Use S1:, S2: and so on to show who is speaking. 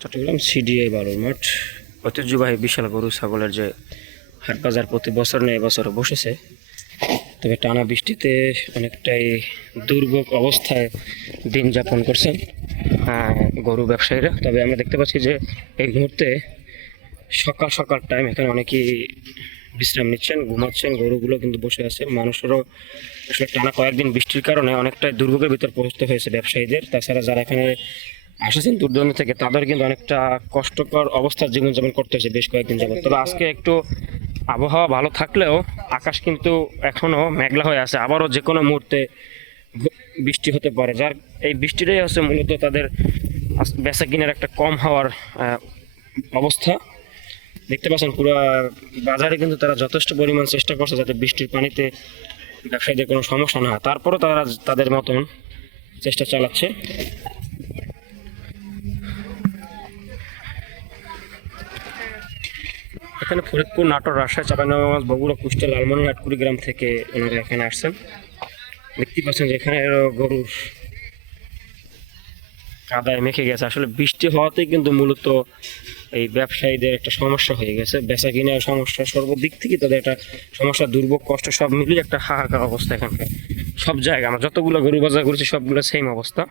S1: Chittagong CDI বালুর মাঠ। ঐতিহ্যবাহী বিশাল গরু, ছাগলের যে হাট বাজার প্রতি বছর নেই বছরে বসেছে, তবে টানা বৃষ্টিতে অনেকটাই দুর্ভোগ অবস্থায় দিন যাপন করছেন গরু ব্যবসায়ীরা। তবে আমরা দেখতে পাচ্ছি যে এই মুহূর্তে সকাল সকাল টাইম এখানে অনেকেই বিশ্রাম নিচ্ছেন, ঘুমাচ্ছেন, গরুগুলো কিন্তু বসে আছে। মানুষেরও আসলে টানা কয়েকদিন বৃষ্টির কারণে অনেকটাই দুর্ভোগের ভিতর পৌঁছতে হয়েছে ব্যবসায়ীদের। তাছাড়া যারা এখানে আসেছেন দূর দূরান্ত থেকে, তাদের কিন্তু অনেকটা কষ্টকর অবস্থার জীবনযাপন করতে হয়েছে বেশ কয়েকদিন যাবত তবে আজকে একটু আবহাওয়া ভালো থাকলেও আকাশ কিন্তু এখনও মেঘলা হয়ে আছে, আবারও যে কোনো মুহূর্তে বৃষ্টি হতে পারে। যার এই বৃষ্টিটাই হচ্ছে মূলত তাদের বেচা কিনার একটা কম হওয়ার অবস্থা। দেখতে পাচ্ছেন পুরো বাজারে কিন্তু তারা যথেষ্ট পরিমাণ চেষ্টা করছে যাতে বৃষ্টির পানিতে ব্যবসায়ীদের কোনো সমস্যা না হয়। তারপরও তারা তাদের মতন চেষ্টা চালাচ্ছে। এখানে ফরিদপুর নাটোর রাজশাহী চাপানগঞ্জ বগুড়া কুষ্টা লালমনি আটকুড়ি গ্রাম থেকে ওনারা এখানে আসছেন। দেখতে পাচ্ছেন যে এখানে গরু কাদায় মেখে গেছে। আসলে বৃষ্টি হওয়াতেই কিন্তু মূলত এই ব্যবসায়ীদের একটা সমস্যা হয়ে গেছে। বেচা কিনার সমস্যা, সর্বদিক থেকে তাদের একটা সমস্যা, দুর্ভোগ, কষ্ট, সব মিলিয়ে একটা হাহাকার অবস্থা এখানকার। সব জায়গা আমরা যতগুলো গরু বাজার করেছি, সবগুলো সেম অবস্থা।